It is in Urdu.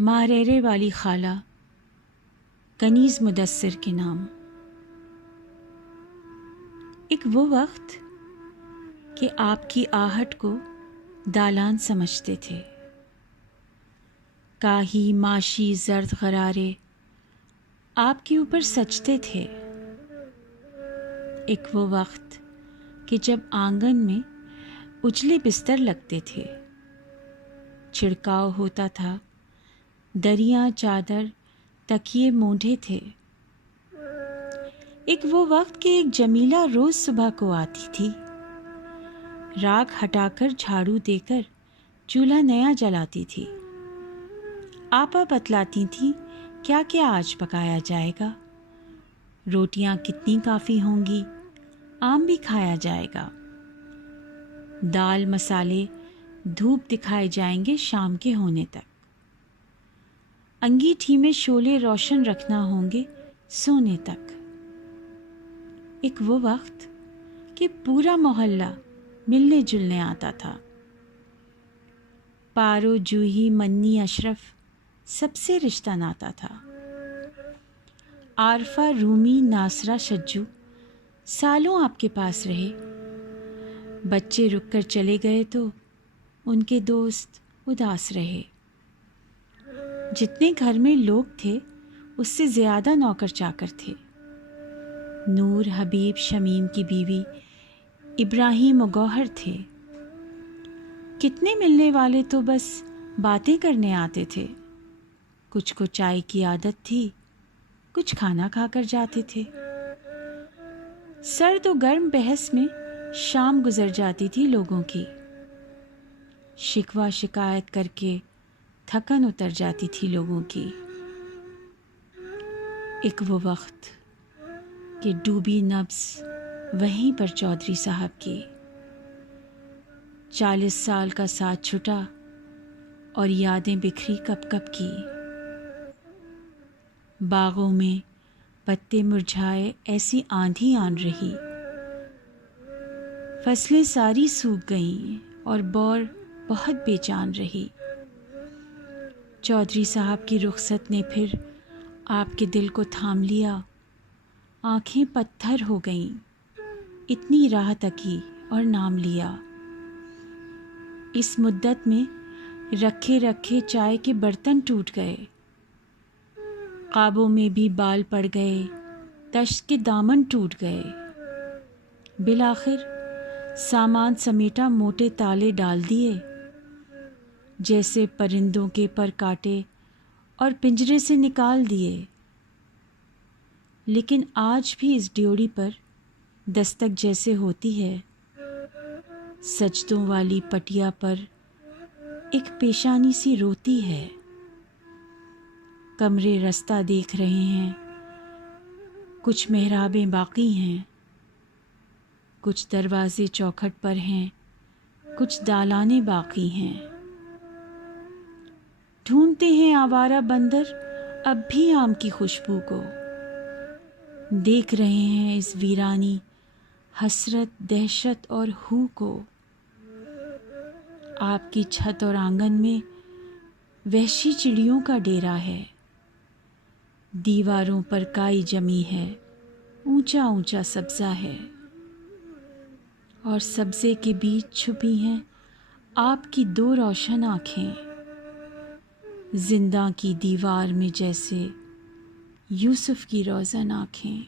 ماریرے والی خالہ کنیز مدثر کے نام۔ ایک وہ وقت کہ آپ کی آہٹ کو دالان سمجھتے تھے، کاہی ماشی زرد غرارے آپ کے اوپر سجتے تھے۔ ایک وہ وقت کہ جب آنگن میں اجلے بستر لگتے تھے، چھڑکاؤ ہوتا تھا، دریاں چادر تکیے مونڈھے تھے۔ ایک وہ وقت کہ ایک جمیلہ روز صبح کو آتی تھی، راکھ ہٹا کر جھاڑو دے کر چولہا نیا جلاتی تھی، آپا بتلاتی تھی کیا کیا آج پکایا جائے گا، روٹیاں کتنی کافی ہوں گی، آم بھی کھایا جائے گا، دال مسالے دھوپ دکھائے جائیں گے شام کے ہونے تک، انگیٹھی میں شعلے روشن رکھنا ہوں گے سونے تک۔ ایک وہ وقت کہ پورا محلہ ملنے جلنے آتا تھا، پارو جوہی منی اشرف سب سے رشتہ ناتا تھا، عارفہ رومی ناصرہ شجو سالوں آپ کے پاس رہے، بچے رک کر چلے گئے تو ان کے دوست اداس رہے، جتنے گھر میں لوگ تھے اس سے زیادہ نوکر چاکر تھے، نور حبیب شمیم کی بیوی ابراہیم و گوہر تھے، کتنے ملنے والے تو بس باتیں کرنے آتے تھے، کچھ کو چائے کی عادت تھی، کچھ کھانا کھا کر جاتے تھے، سرد و گرم بحث میں شام گزر جاتی تھی لوگوں کی، شکوہ شکایت کر کے تھکن اتر جاتی تھی لوگوں کی۔ ایک وہ وقت کہ ڈوبی نبض وہیں پر چودھری صاحب کی، 40 سال کا ساتھ چھٹا اور یادیں بکھری کب کب کی، باغوں میں پتے مرجھائے ایسی آندھی آن رہی، فصلیں ساری سوکھ گئیں اور بور بہت بے جان رہی، چودھری صاحب کی رخصت نے پھر آپ کے دل کو تھام لیا، آنکھیں پتھر ہو گئیں، اتنی راہ تکی اور نام لیا، اس مدت میں رکھے رکھے چائے کے برتن ٹوٹ گئے، قابوں میں بھی بال پڑ گئے، تشت کے دامن ٹوٹ گئے، بالآخر سامان سمیٹا موٹے تالے ڈال دیے، جیسے پرندوں کے پر کاٹے اور پنجرے سے نکال دیے، لیکن آج بھی اس ڈیوڑی پر دستک جیسے ہوتی ہے، سجدوں والی پٹیا پر ایک پیشانی سی روتی ہے، کمرے رستہ دیکھ رہے ہیں، کچھ محرابیں باقی ہیں، کچھ دروازے چوکھٹ پر ہیں، کچھ دالانے باقی ہیں، ڈھونڈتے ہیں آوارہ بندر اب بھی آم کی خوشبو کو، دیکھ رہے ہیں اس ویرانی حسرت دہشت اور ہو کو، آپ کی چھت اور آنگن میں وحشی چڑیوں کا ڈیرا ہے، دیواروں پر کائی جمی ہے، اونچا اونچا سبزہ ہے، اور سبزے کے بیچ چھپی ہیں آپ کی 2 روشن آنکھیں، زنداں کی دیوار میں جیسے یوسف کی روزن آنکھیں۔